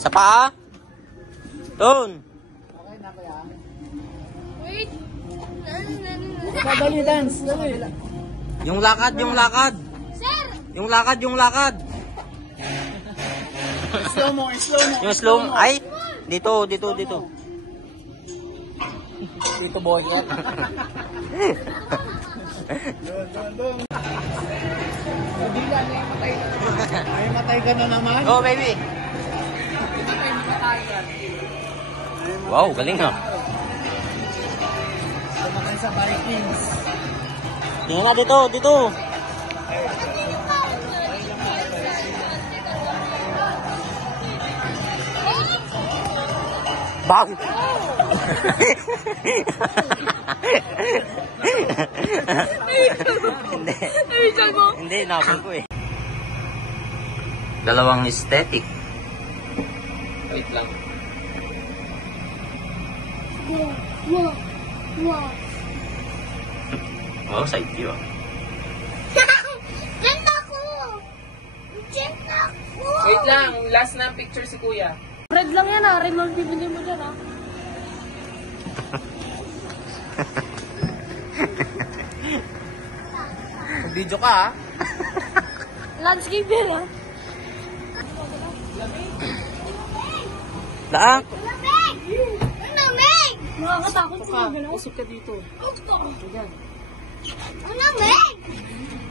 Sa paa. Doon. Okay na kaya? Wait. Dali, dance. Dali. Yung lakad, yung lakad. Sir! Yung lakad, yung lakad. Slow mo, slow mo. Yung slow. Ay, dito, dito, dito. Dito boy. Doon. Hindi lang, ay matay. Ay matay ka na naman. Go, baby. Wow, galing ha. Sumakay sa Vikings. Tingnan na dito, dito. Bang! Hindi. Hindi, nabang ko eh. Dalawang aesthetic. Wait lang. Wow, side view ah. Diyan ako! Diyan ako! Wait lang, last na picture si Kuya. Red lang yan red lang bibili mo dyan Video ka Landscape yan Laang. Lamig! Lamig! Nakakatakot sa mga gano'n. Usip ka dito. Lamig!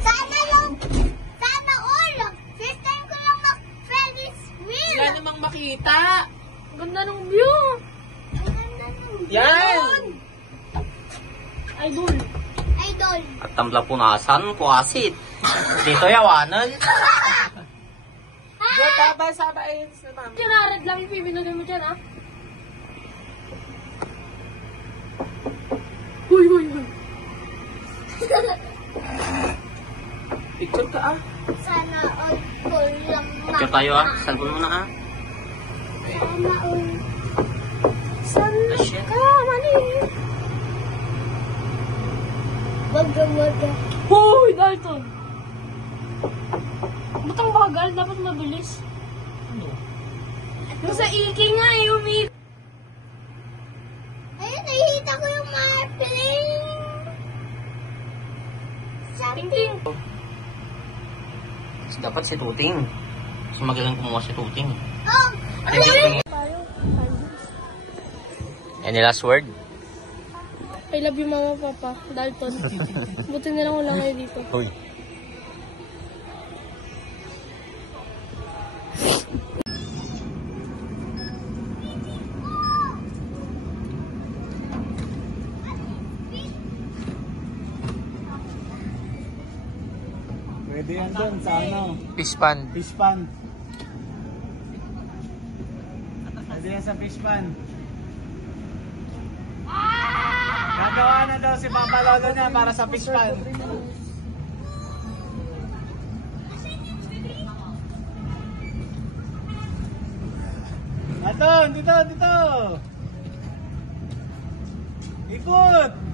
Sana all! First time ko lang mag-Ferris wheel! Wala namang makita. Ganda ng view! Ganda ng view! Yan! Idol! At tambla punasan, kuasit. Dito yawanan. Go, sabay sa mami. Red lang yung pibinagay mo dyan Huy! Picture ka Sana all ko lang Picture tayo Cellphone mo na Sana all. Sana shit. mali. Baga. Hoy, Dalton. Ba't ang bagal? Dapat mabilis. Yung sa iki nga umit. Ayun, nakikita ko yung airplane. Ting-ting. Dapat si Tuting. Mas magaling kumuha si Tuting. Oh! Any last word? I love you, Mama, Papa. Dalton. Buti na lang wala kayo dito. Uy. Pwede yan dun sa ano? Fish pan. Fish pan. Pwede yan sa fish pan. Gagawa na daw si Papa Lolo niya para sa fish pan. Aton, dito. Ikot.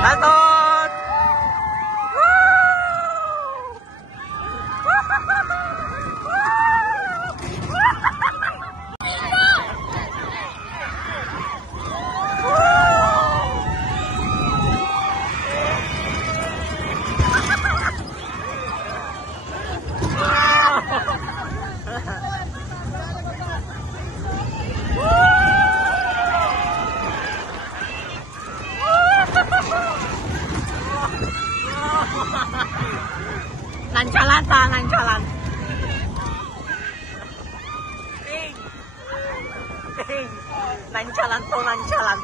Dalton! Nonchalant. Nonchalant.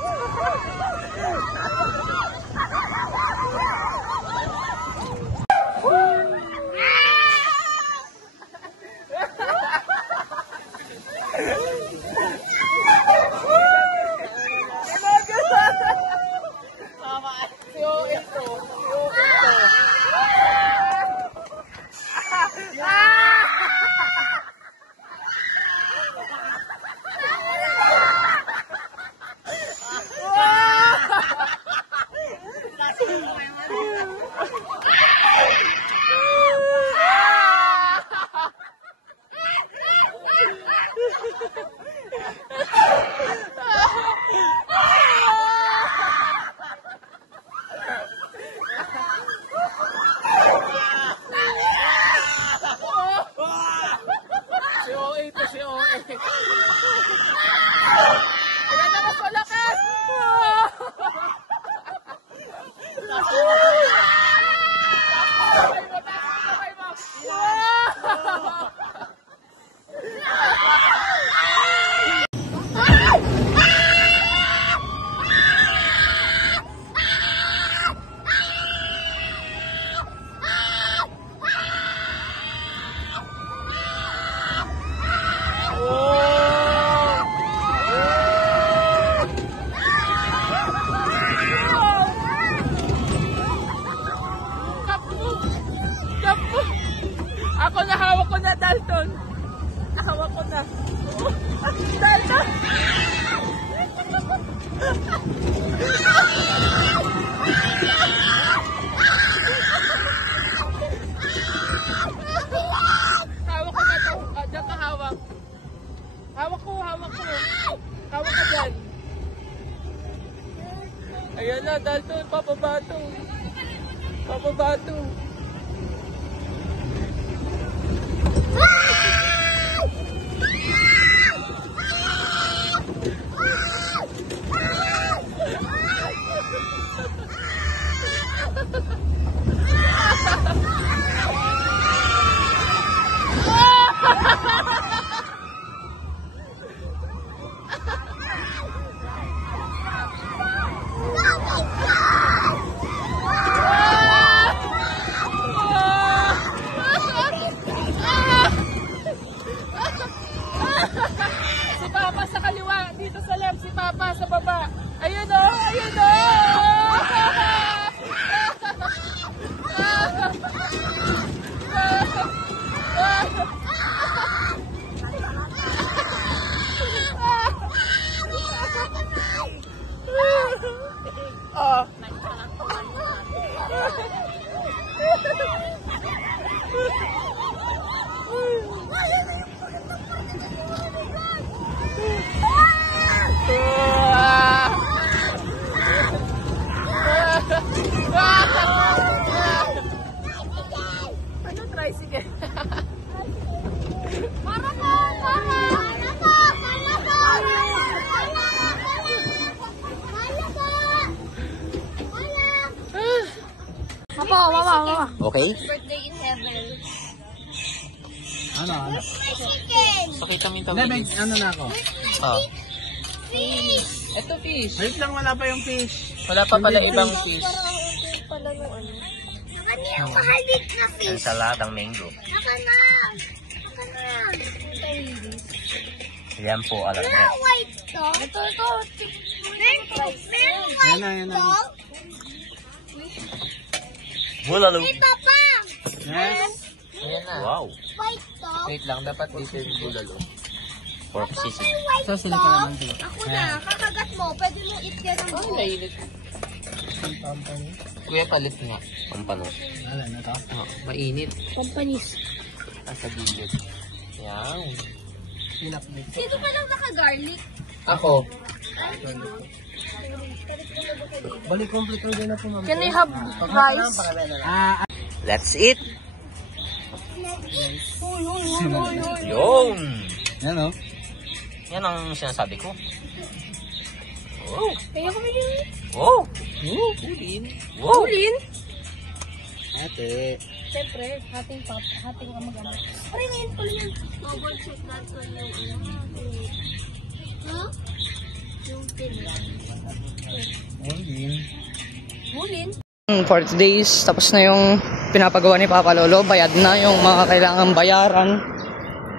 Hawak ko, hawak ko. Hawak ka dyan. Ayan na, Dalton, papabato. Papabato. Si Papa sa kaliwa, dito sa left, si Papa sa baba. Ayun o, ayun o! Ano tricycle? Mama. Okay? Birthday in heaven. Ano? Pakita mo yung Hindi, tawid. ano na ako? Ah. Ito fish. Wait lang, wala pa yung fish. Wala pa pala ibang fish. Pala ng ano. Ensaladang mango. Yan po, alam niya. Ito. Yan na. Bulalo. Yes. Ayan na. Wow. Wait lang, dapat dito yung bulalo. Pork sisig. So, sila ka naman dito. Ako na, kakagat mo. Pwede mo eat yan ang buo. Mainit. Kuya, palit nga. Pampanos. Wala na to. Oh, mainit. Pampanis. Sa gilid. Yan. Pinakbit. Sino pa lang naka-garlic? Ako. Balik complete din na po, ma'am. Can I have rice? Let's eat. Uy. Yung. Yan o. Yan ang sinasabi ko. Wow. Kaya ko bilhin. Wow. Ulin. Wow. Ulin? Ate. Siyempre, hating mag-ama. Pare ngayon po yan. Double check natin yung ha? Yung pin. Ulin? 40 days, tapos na yung pinapagawa ni Papa Lolo, bayad na yung mga kailangan bayaran.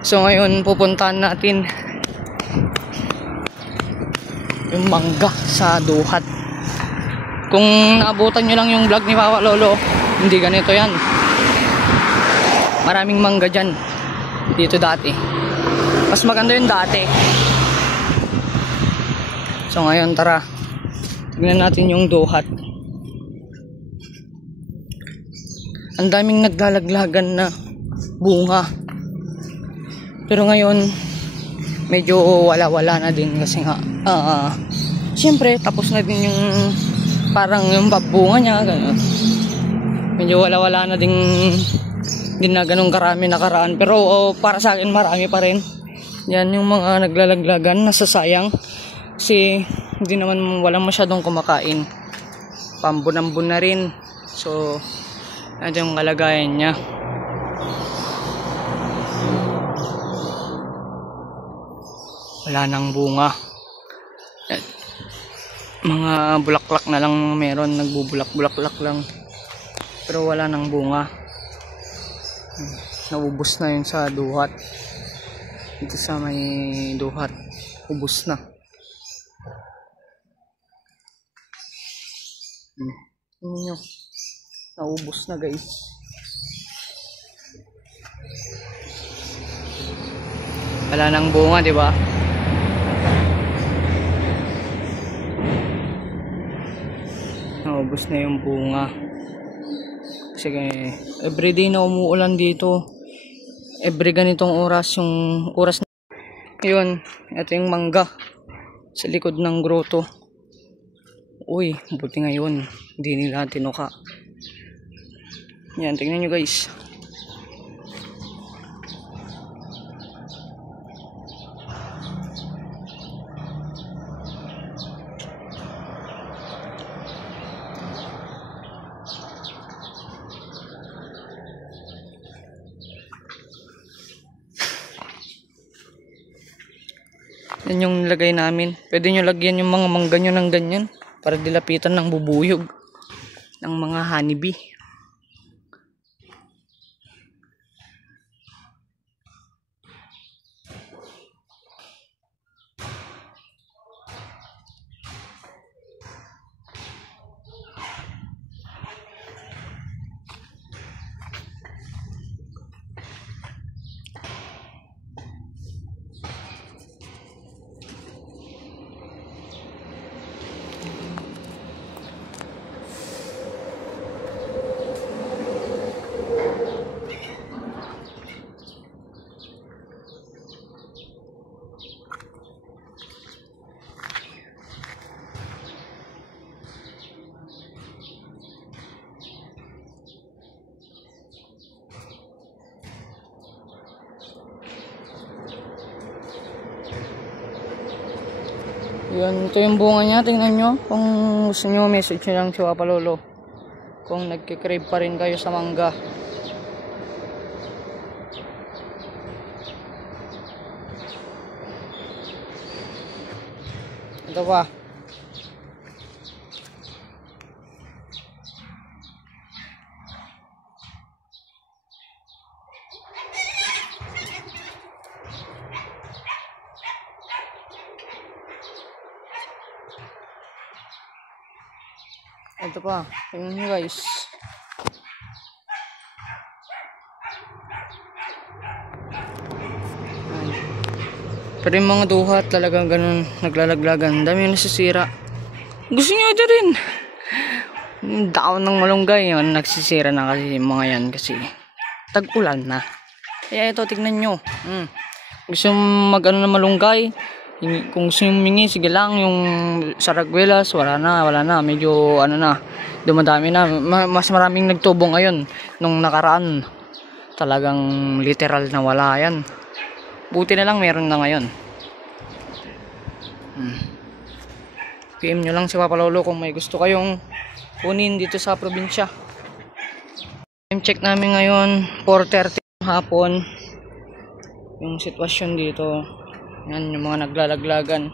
So ngayon pupuntahan natin yung mangga sa Duhat. Kung naabutan nyo lang yung vlog ni Papa Lolo, hindi ganito yan. Maraming mangga dyan dito dati. Mas maganda yung dati. So ngayon tara, tignan natin yung Duhat. Ang daming naglalaglagan na bunga. Pero ngayon, medyo wala-wala na din kasi nga, siyempre, tapos na din yung parang yung babunga niya, gano'n. Medyo wala-wala na din na ganun karami nakaraan. Pero para sa akin, marami pa rin. Yan yung mga naglalaglagan, nasasayang. Kasi hindi naman walang masyadong kumakain. Pambun-ambun na rin. So, nandiyan yung kalagayan niya. Wala nang bunga. Mga bulaklak na lang meron, nagbubulak-bulaklak lang. Pero wala nang bunga. Naubos na yun sa Duhat. Dito sa may Duhat, ubos na. Tingnan nyo. Naubos na guys. Wala nang bunga, di ba? Naubos na yung bunga. Kasi everyday na umuulan dito. Every ganitong oras, yung oras na Yun, ito yung mangga sa likod ng grotto. Uy, buti ngayon hindi nila tinuka. Yan, tingnan nyo guys. Yan yung nilagay namin. Pwede nyo lagyan yung mga mangga nyo ng ganyan para dilapitan ng bubuyog ng mga honeybee. Yan, ito yung bunga niya. Tingnan nyo. Kung gusto nyo, message nyo lang si Papa Lolo. Kung nagkikrave pa rin kayo sa mangga. Ito pa. Ito pa. Tingnan nyo guys. Pero yung mga duhat talagang ganun naglalaglagan. Dami yung nasisira. Gusto nyo ito rin. Daon ng malunggay yun. Nagsisira na kasi mga yan kasi tag-ulan na. Kaya ito tignan nyo. Gusto mag-ano na malunggay. Kung gusto nyo humingi, sige lang. Yung saragwelas, wala na. Medyo ano na, dumadami na. Mas maraming nagtubo ngayon. Nung nakaraan, talagang literal na wala yan. Buti na lang meron na ngayon. PM nyo lang si Papa Lolo kung may gusto kayong kunin dito sa probinsya. Time check namin ngayon 4:30 hapon. Yung sitwasyon dito, yan yung mga naglalaglagan.